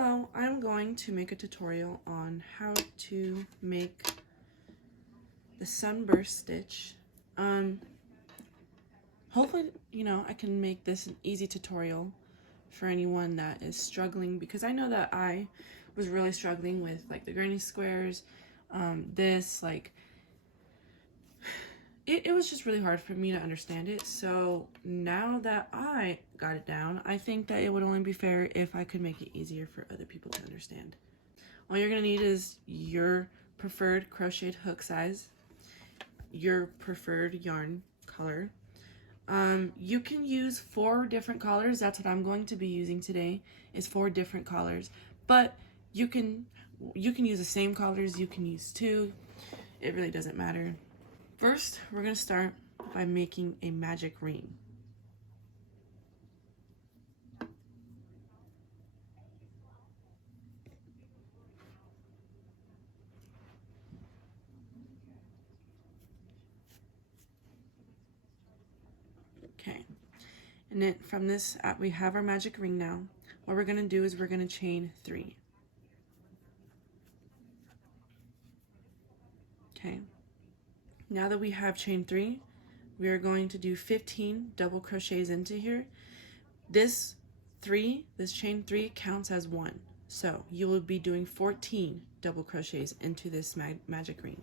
Hello, I'm going to make a tutorial on how to make the sunburst stitch. Hopefully, I can make this an easy tutorial for anyone that is struggling, because I know that I was really struggling with like the granny squares, it was just really hard for me to understand it. So now that I got it down, I think that it would only be fair if I could make it easier for other people to understand. All you're gonna need is your preferred crocheted hook size, your preferred yarn color. You can use 4 different colors. That's what I'm going to be using today, is 4 different colors. But you can use the same colors, you can use 2. It really doesn't matter. First, we're going to start by making a magic ring. Okay, and then from this, we have our magic ring now. What we're going to do is we're going to chain 3. Okay, now that we have chain 3, we are going to do 15 double crochets into here. This chain 3 counts as 1. So you will be doing 14 double crochets into this magic ring.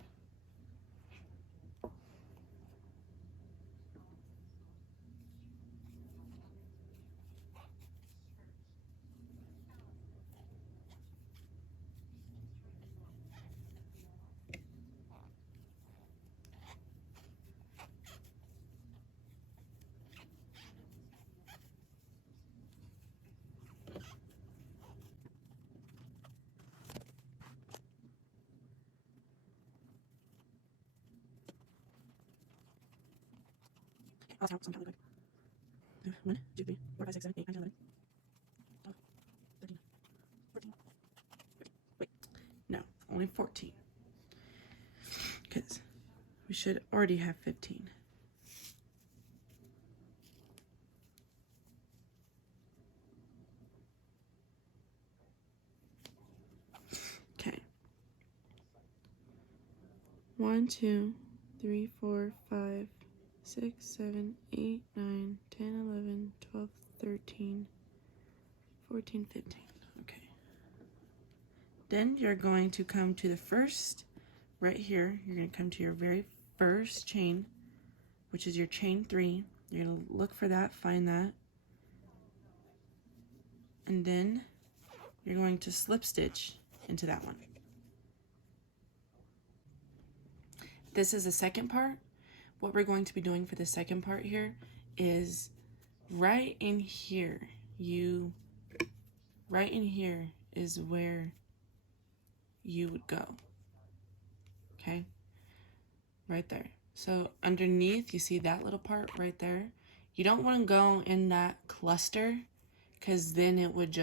I'll count some really quick. 1, 2, 3, 4, 5, 6, 7, 8, 9, 10, 11, 12, 13, 14, 15. Wait, no, only 14. Because we should already have 15. Okay. 1, 2, 3, 4, 5, 6, 7, 8, 9, 10, 11, 12, 13, 14, 15. Okay. Then you're going to come to the first, right here, you're going to come to your very first chain, which is your chain 3. You're going to look for that, find that. And then you're going to slip stitch into that one. This is the second part. What we're going to be doing for the second part here is right in here is where you would go. Okay, right there. So underneath, you see that little part right there. You don't want to go in that cluster, because then it would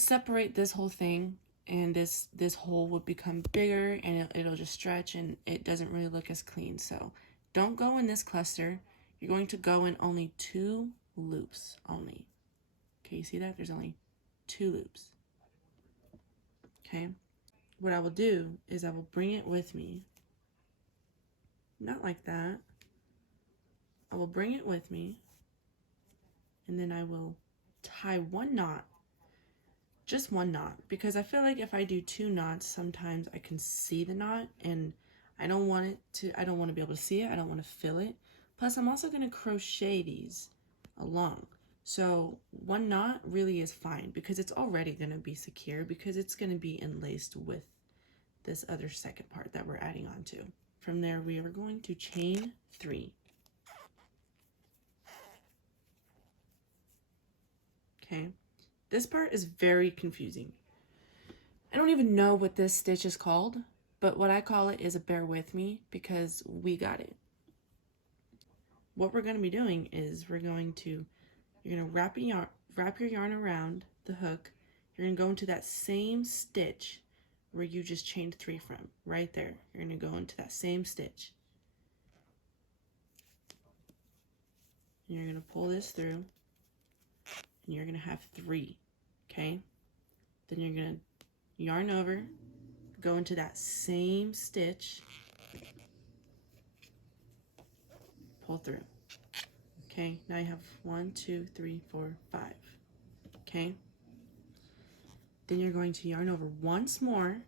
separate this whole thing, and this hole would become bigger, and it'll just stretch, and it doesn't really look as clean. So don't go in this cluster. You're going to go in only 2 loops only. Okay, you see that? There's only 2 loops. Okay, what I will do is I will bring it with me. Not like that. I will bring it with me, and then I will tie 1 knot. Just 1 knot, because I feel like if I do 2 knots, sometimes I can see the knot, and I don't want to be able to see it. I don't want to feel it. Plus, I'm also going to crochet these along. So 1 knot really is fine, because it's already going to be secure, because it's going to be enlaced with this other second part that we're adding on to. From there, we are going to chain 3. Okay. This part is very confusing. I don't even know what this stitch is called, but what I call it is a bear with me, because we got it. What we're going to be doing is you're going to wrap your yarn around the hook. You're going to go into that same stitch where you just chained 3 from, right there. You're going to go into that same stitch. And you're going to pull this through. and you're gonna have 3, okay? Then you're gonna yarn over, go into that same stitch, pull through. Okay, now you have 1, 2, 3, 4, 5. Okay, then you're going to yarn over once more,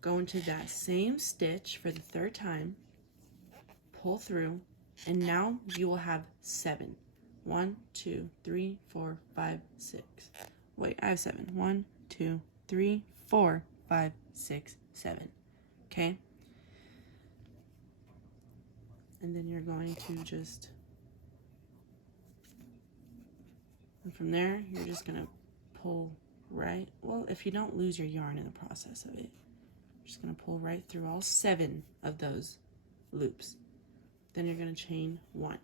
go into that same stitch for the 3rd time, pull through, and now you will have 7. 1, 2, 3, 4, 5, 6. Wait, I have 7. 1, 2, 3, 4, 5, 6, 7. Okay, and then you're going to just, and from there you're just gonna pull right, well, if you don't lose your yarn in the process of it, you're just gonna pull right through all 7 of those loops. Then you're gonna chain 1.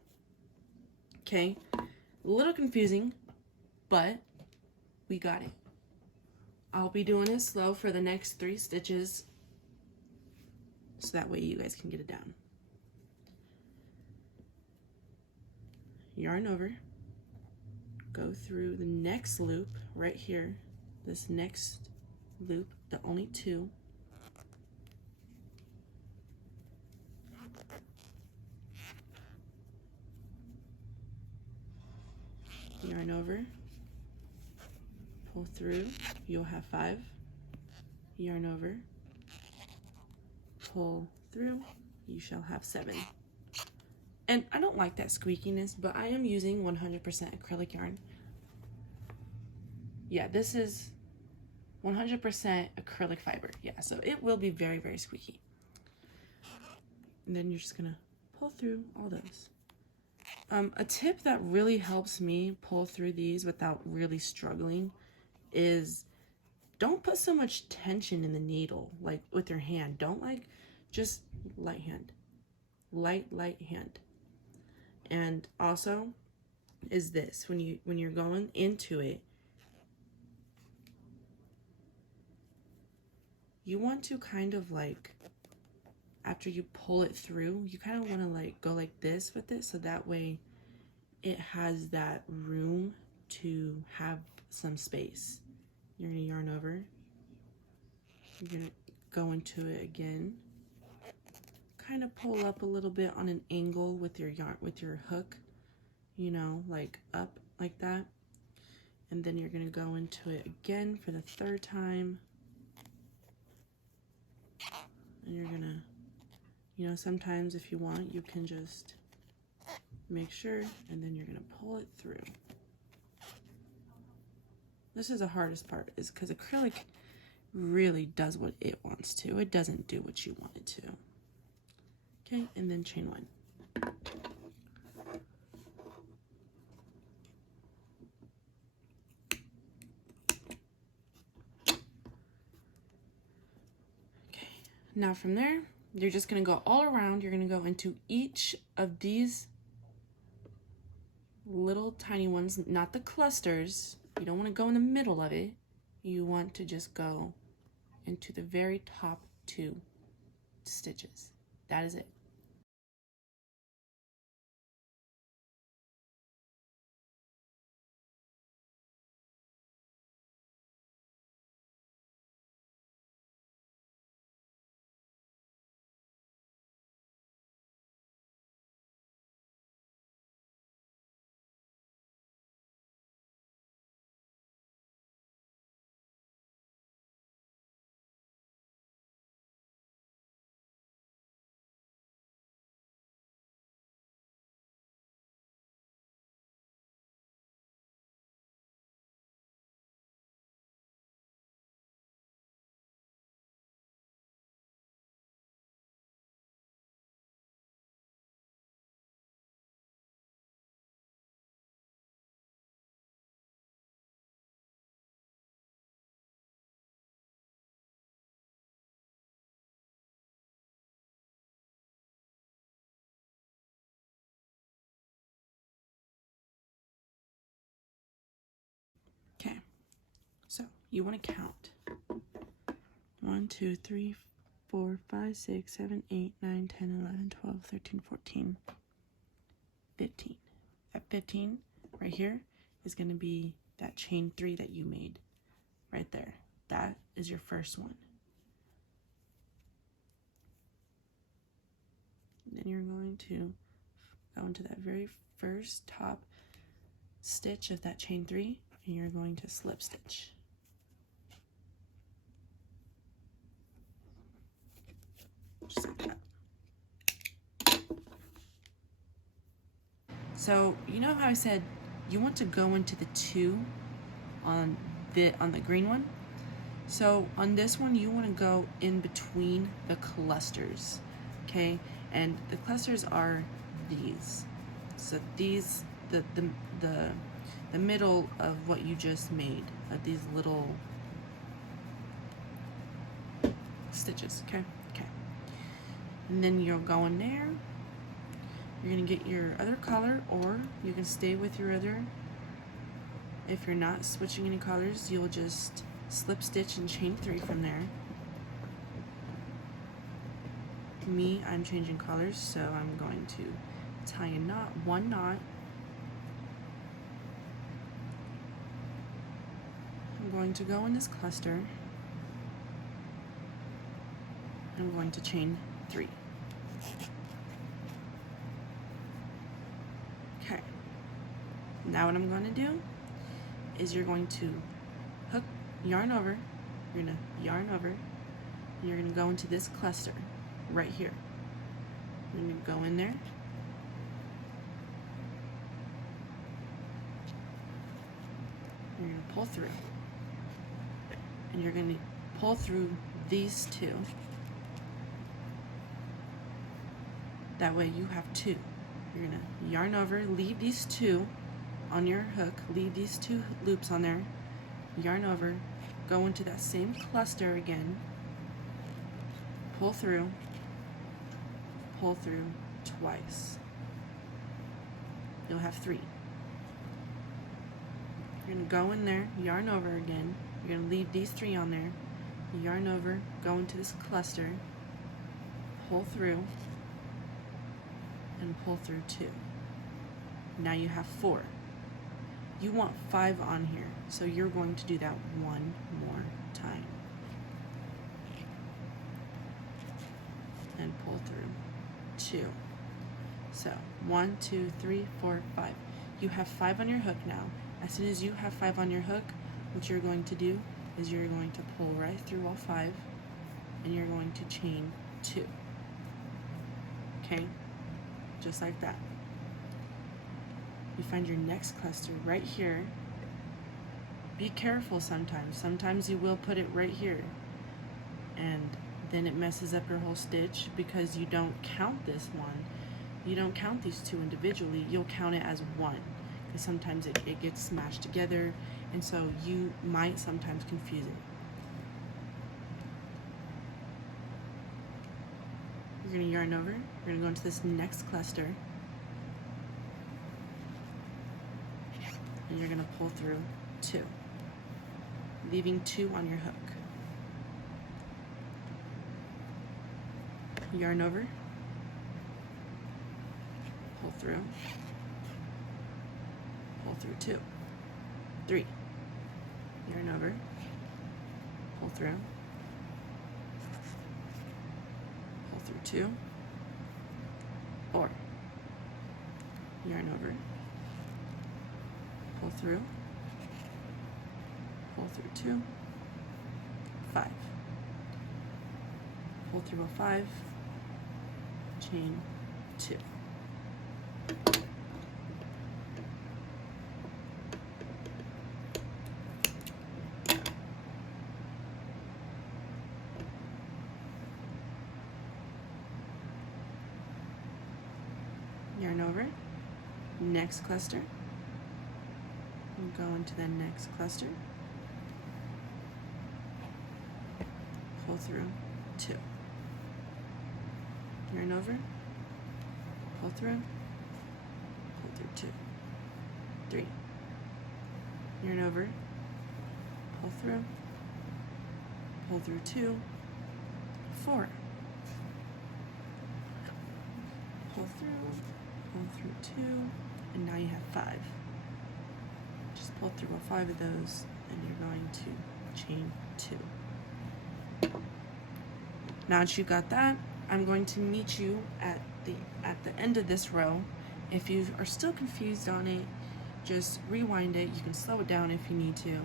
Okay, a little confusing, but we got it. I'll be doing it slow for the next 3 stitches so that way you guys can get it down. Yarn over, go through the next loop right here, this next loop, the only 2. Yarn over, pull through, you'll have 5. Yarn over, pull through, you shall have 7. And I don't like that squeakiness, but I am using 100% acrylic yarn. Yeah, this is 100% acrylic fiber. Yeah, so it will be very, very squeaky. And then you're just gonna pull through all those. A tip that really helps me pull through these without really struggling is don't put so much tension in the needle, like with your hand. Don't like, just light hand. Light hand. And also is this, when you're going into it, you want to kind of like, after you pull it through, you kind of want to like go like this with it, so that way it has that room to have some space. You're gonna yarn over, you're gonna go into it again, kind of pull up a little bit on an angle with your yarn, with your hook, you know, like up like that, and then you're gonna go into it again for the 3rd time, and you're gonna, you know, sometimes if you want, you can just make sure, and then you're gonna pull it through. This is the hardest part, is because acrylic really does what it wants to. It doesn't do what you want it to. Okay, and then chain 1. Okay, now from there, you're just gonna go all around. You're gonna go into each of these little tiny ones, not the clusters. You don't want to go in the middle of it. You want to just go into the very top 2 stitches. That is it. Okay, so you want to count 1, 2, 3, 4, 5, 6, 7, 8, 9, 10, 11, 12, 13, 14, 15. At 15, right here, is going to be that chain 3 that you made right there. That is your first one. Then you're going to go into that very first top stitch of that chain 3, and you're going to slip stitch. Just like that. So you know how I said you want to go into the 2 on the green one? So on this one you want to go in between the clusters, okay? And the clusters are these. So these, the middle of what you just made, of these little stitches, okay? Okay. And then you'll go in there. You're gonna get your other color, or you can stay with your other. If you're not switching any colors, you'll just slip stitch and chain 3 from there. Me, I'm changing colors, so I'm going to tie a knot, 1 knot. I'm going to go in this cluster. I'm going to chain 3. Okay. Now what I'm going to do is you're going to hook, yarn over, you're going to yarn over, and you're going to go into this cluster right here. You're going to go in there. You're going to pull through. And you're going to pull through these 2. That way you have 2. You're going to yarn over, leave these 2 on your hook, leave these 2 loops on there, yarn over, go into that same cluster again, pull through twice. You'll have 3. You're going to go in there, yarn over again, you're going to leave these 3 on there, yarn over, go into this cluster, pull through, and pull through 2. Now you have 4. You want 5 on here, so you're going to do that 1 more time. And pull through 2. So 1, 2, 3, 4, 5. You have 5 on your hook now. As soon as you have 5 on your hook, what you're going to do is you're going to pull right through all 5, and you're going to chain 2. Okay? Just like that. You find your next cluster right here. Be careful sometimes. Sometimes you will put it right here, and then it messes up your whole stitch because you don't count this one. You don't count these 2 individually. You'll count it as 1 because sometimes it gets smashed together, and so you might sometimes confuse it. You're going to yarn over. You're going to go into this next cluster, and you're going to pull through 2, leaving 2 on your hook. Yarn over, pull through 2, 3, yarn over, pull through 2, 4, yarn over, pull through 2, 5, pull through a 5, chain 2. Yarn over, next cluster, and go into the next cluster, pull through 2, yarn over, pull through 2, 3, yarn over, pull through 2, 4, pull through 2, and now you have 5. pull through all 5 of those, and you're going to chain 2. Now that you got that, I'm going to meet you at the end of this row. If you are still confused on it, just rewind it. You can slow it down if you need to.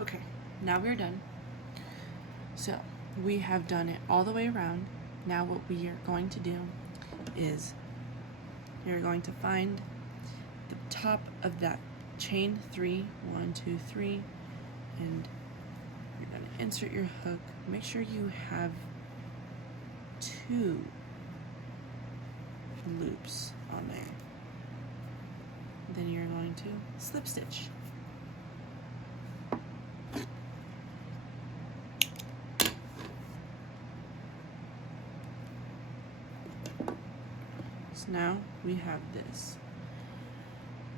Okay, now we're done. So we have done it all the way around. Now what we are going to do is you're going to find the top of that chain 3, 1, 2, 3, and you're going to insert your hook. Make sure you have 2 loops on there. Then you're going to slip stitch. So now we have this.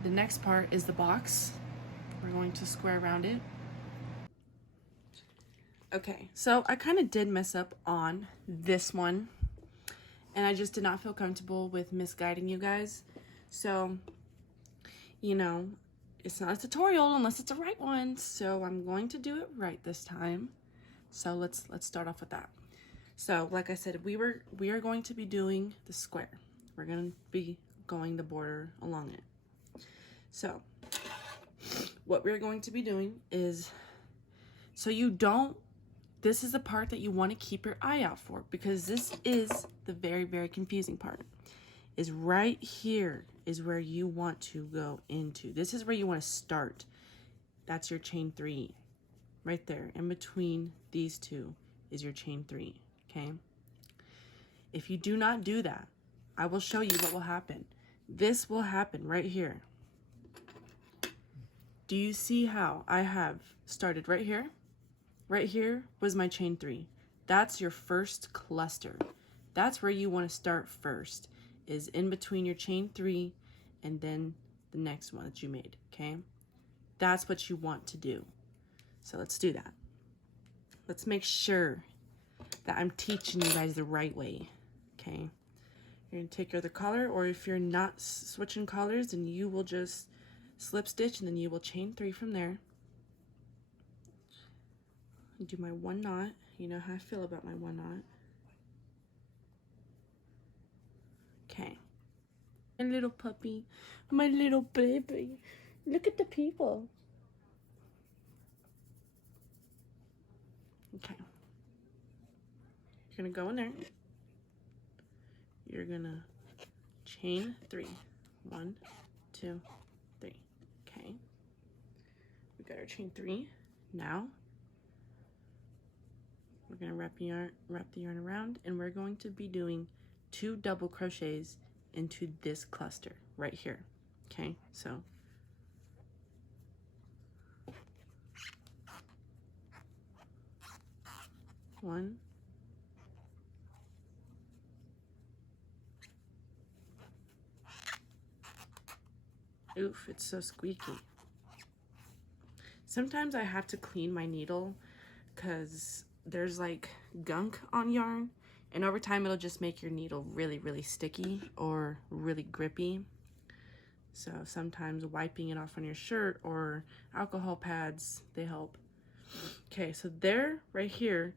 The next part is the box. We're going to square around it. Okay, so I kind of did mess up on this one, and I just did not feel comfortable with misguiding you guys. So, you know, it's not a tutorial unless it's a right one, so I'm going to do it right this time. So let's start off with that. So like I said, we are going to be doing the square. We're going to be going the border along it. So what we're going to be doing is, so you don't, this is the part that you want to keep your eye out for, because this is the very, very confusing part, is right here is where you want to go into. This is where you want to start. That's your chain 3 right there. In between these two is your chain 3, okay? If you do not do that, I will show you what will happen. This will happen right here. Do you see how I have started right here? Right here was my chain 3. That's your first cluster. That's where you want to start first, is in between your chain 3 and then the next one that you made, okay? That's what you want to do. So let's do that. Let's make sure that I'm teaching you guys the right way, okay? You're gonna take your other color, or if you're not switching colors, then you will just slip stitch and then you will chain 3 from there. Do my 1 knot. You know how I feel about my 1 knot. Okay. My little puppy, my little baby. Look at the people. Okay. You're gonna go in there. You're gonna chain 3. 1, 2, 3. Okay. We got our chain 3. Now we're gonna wrap the yarn around, and we're going to be doing 2 double crochets into this cluster right here. Okay, so 1, oof, it's so squeaky. Sometimes I have to clean my needle because there's like gunk on yarn, and over time it'll just make your needle really, really sticky or really grippy. So sometimes wiping it off on your shirt or alcohol pads, they help. Okay, so there, right here,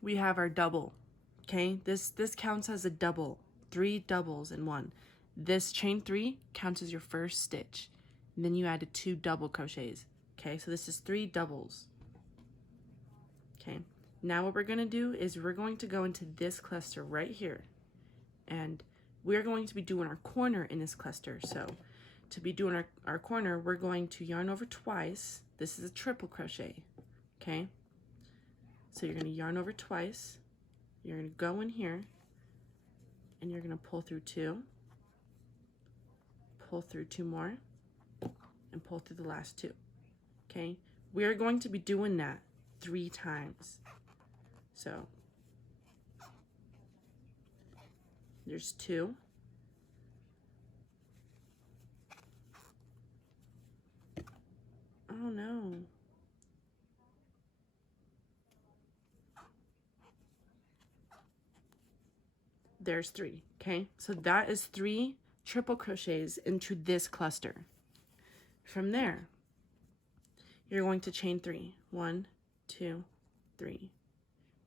we have our double. Okay, this counts as a double, 3 doubles in one. This chain 3 counts as your first stitch, and then you added 2 double crochets. Okay, so this is 3 doubles. Okay, now what we're going to do is we're going to go into this cluster right here, and we're going to be doing our corner in this cluster. So to be doing our corner, we're going to yarn over twice. This is a triple crochet. Okay, so you're going to yarn over twice, you're going to go in here, and you're going to pull through 2, pull through 2 more, and pull through the last 2. Okay, we are going to be doing that 3 times. So there's 2, oh no, there's 3. Okay, so that is 3 triple crochets into this cluster. From there, you're going to chain 3, 1, 2, 3,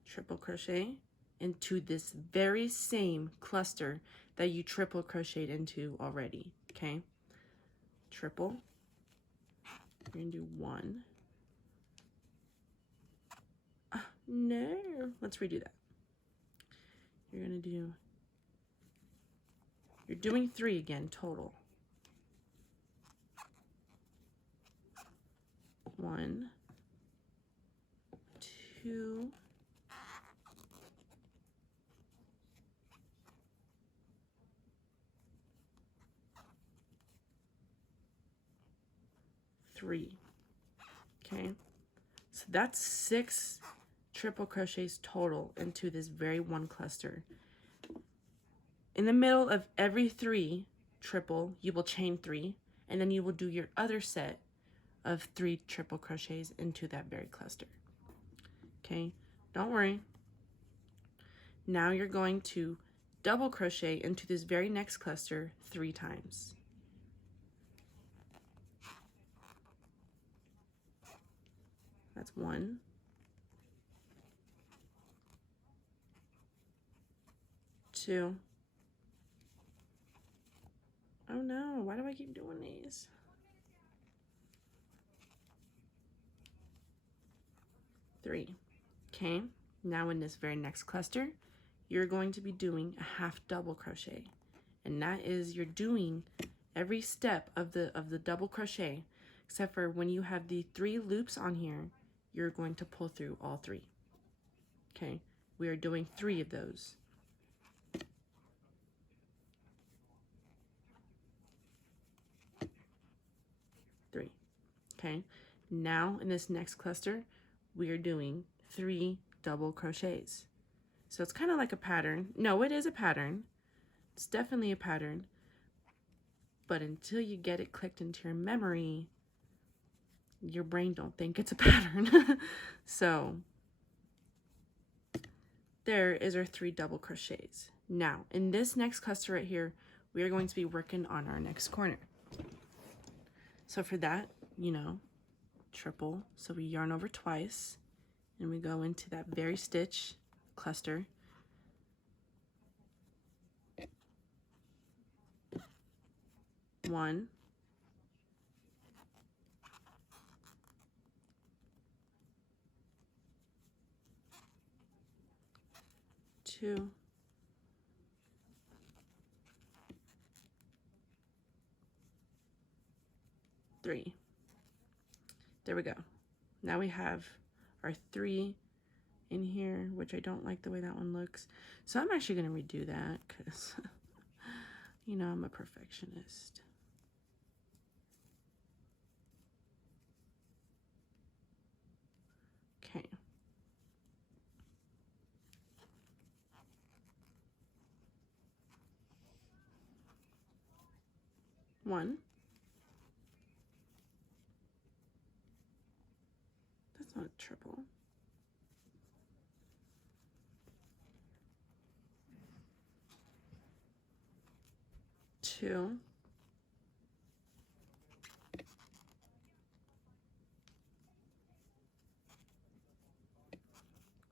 triple crochet into this very same cluster that you triple crocheted into already. Okay, triple, you're gonna do 1, no, let's redo that. You're gonna do, you're doing 3 again total. 1, 2, 3. Okay, so that's 6 triple crochets total into this very one cluster. In the middle of every 3 triple, you will chain 3, and then you will do your other set of 3 triple crochets into that very cluster. Okay, don't worry. Now you're going to double crochet into this very next cluster 3 times. That's 1, 2. Oh no, why do I keep doing these? 3. Okay, now in this very next cluster, you're going to be doing a half double crochet, and that is you're doing every step of the double crochet, except for when you have the 3 loops on here, you're going to pull through all 3. Okay, we are doing 3 of those. Three. Okay, now in this next cluster, we are doing 3 double crochets. So it's kind of like a pattern. No, it is a pattern. It's definitely a pattern. But until you get it clicked into your memory, your brain don't think it's a pattern. So there is our 3 double crochets. Now, in this next cluster right here, we are going to be working on our next corner. So for that, you know, triple. So we yarn over twice, and we go into that very stitch cluster. One, 2, 3. There we go. Now we have our 3 in here, which I don't like the way that one looks. So I'm actually going to redo that because, you know, I'm a perfectionist. Okay. 1. That's not a triple. 2.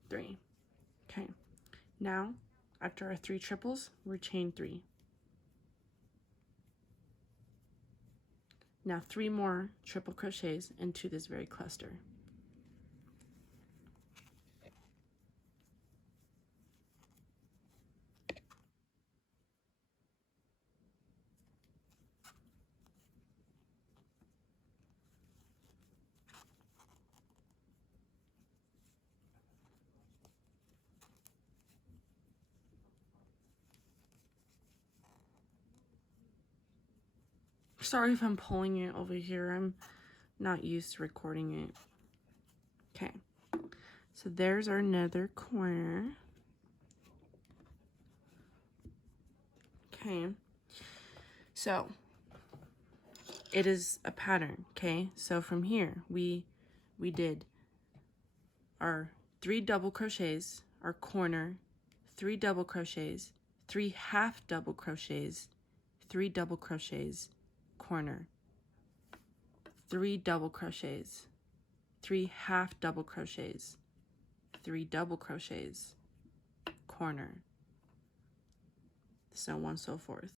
3. Okay. Now, after our 3 triples, we're chain 3. Now 3 more triple crochets into this very cluster. Sorry if I'm pulling it over here. I'm not used to recording it. Okay. So there's our nether corner. Okay. So it is a pattern, okay? So from here, we did our 3 double crochets, our corner, 3 double crochets, 3 half double crochets, 3 double crochets, corner, 3 double crochets, 3 half double crochets, 3 double crochets, corner, so on and so forth.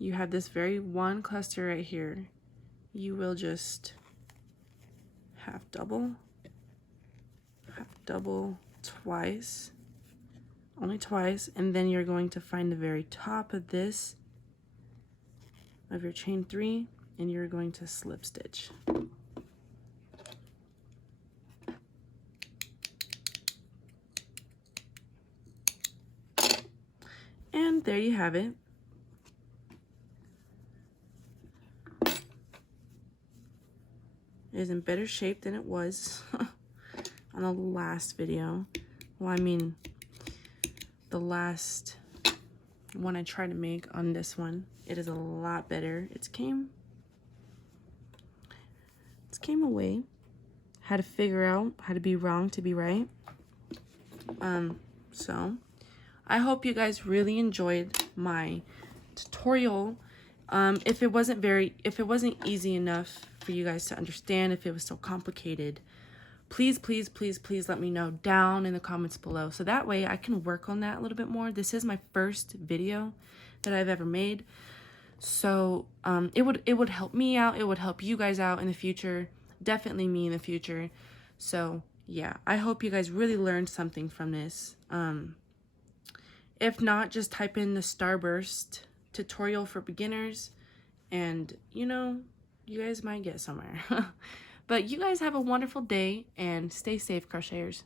You have this very one cluster right here. You will just half double twice, only twice, and then you're going to find the very top of this, of your chain 3, and you're going to slip stitch. And there you have it. It is in better shape than it was on the last video. Well, I mean, the last one I tried to make on this one. It is a lot better. It came away. Had to figure out how to be wrong to be right. So I hope you guys really enjoyed my tutorial. If it wasn't easy enough for you guys to understand, if it was so complicated, please, please, please, please let me know down in the comments below. So that way I can work on that a little bit more. This is my first video that I've ever made. So it would help me out. It would help you guys out in the future. Definitely me in the future. So yeah, I hope you guys really learned something from this. If not, just type in the Starburst tutorial for beginners and, you know, you guys might get somewhere. But you guys have a wonderful day and stay safe, crocheters.